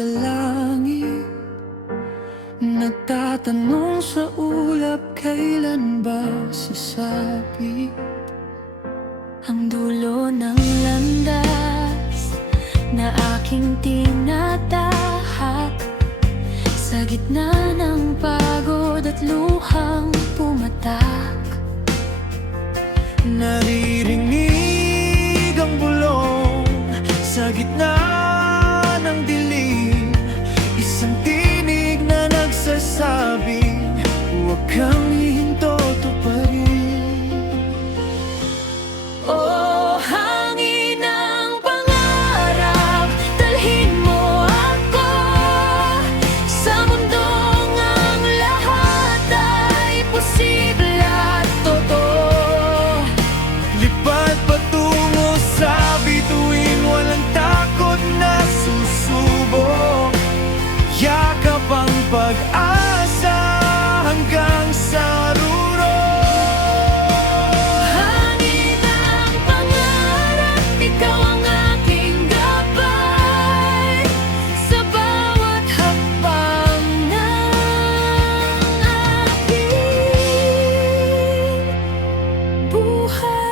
sa langit, nagtatanong sa ulap, kailan ba sasabi ang dulo ng landas na aking tinatahak sa gitna ng pagod at luhang pumatak. Naririnig ang bulong sa gitna ng dilim, isang tinig na nagsasabing huwag kang hihinto, tuparin. Oh, hangin ng pangarap, dalhin mo ako sa mundong ang lahat ay posible at totoo. Lipad patungo sa bituin, walang takot na susubok. Yakap ang pag-asa hanggang sa dulo. Hangin ng pangarap, ikaw ang aking gabay sa bawat hakbang ng aking buhay.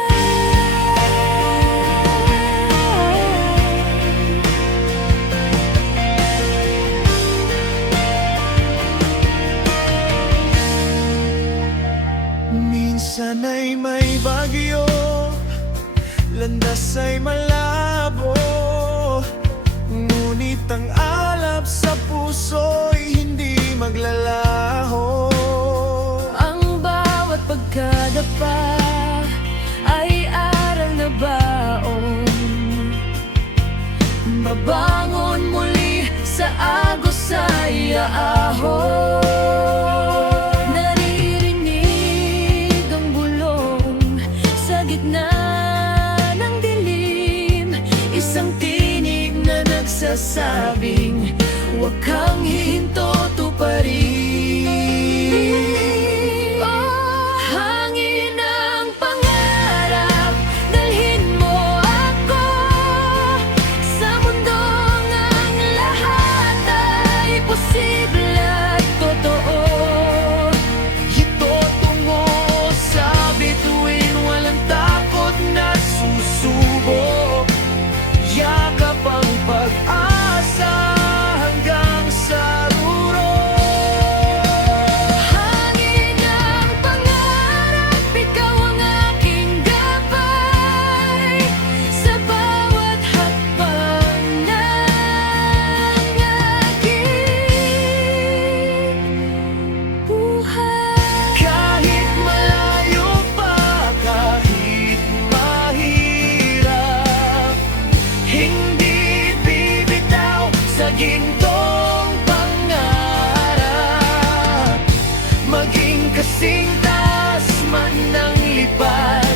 Minsan ay may bagyo, landas ay malabo, ngunit ang alab sa puso'y hindi maglalaho. Ang bawat pagkadapa ay aral na baon, babangon muli sa agos ay aahon. Naririnig ang bulong sa gitna ng dilim, isang tinig na nagsasabing huwag kang hihinto, tuparin. Oh, hangin ng pangarap, dalhin mo ako sa mundong ang lahat ay posible at totoo. Ito tungo sa bituin, walang takot na susubok. Yakap ang pag-asa hanggang sa dulo. Hangin ng pangarap, ikaw ang aking gabay sa bawat hakbang ng aking buhay. Kahit malayo pa, kahit mahirap, hindi bibitaw sa gintong pangarap. Maging kasing taas man ng lipad,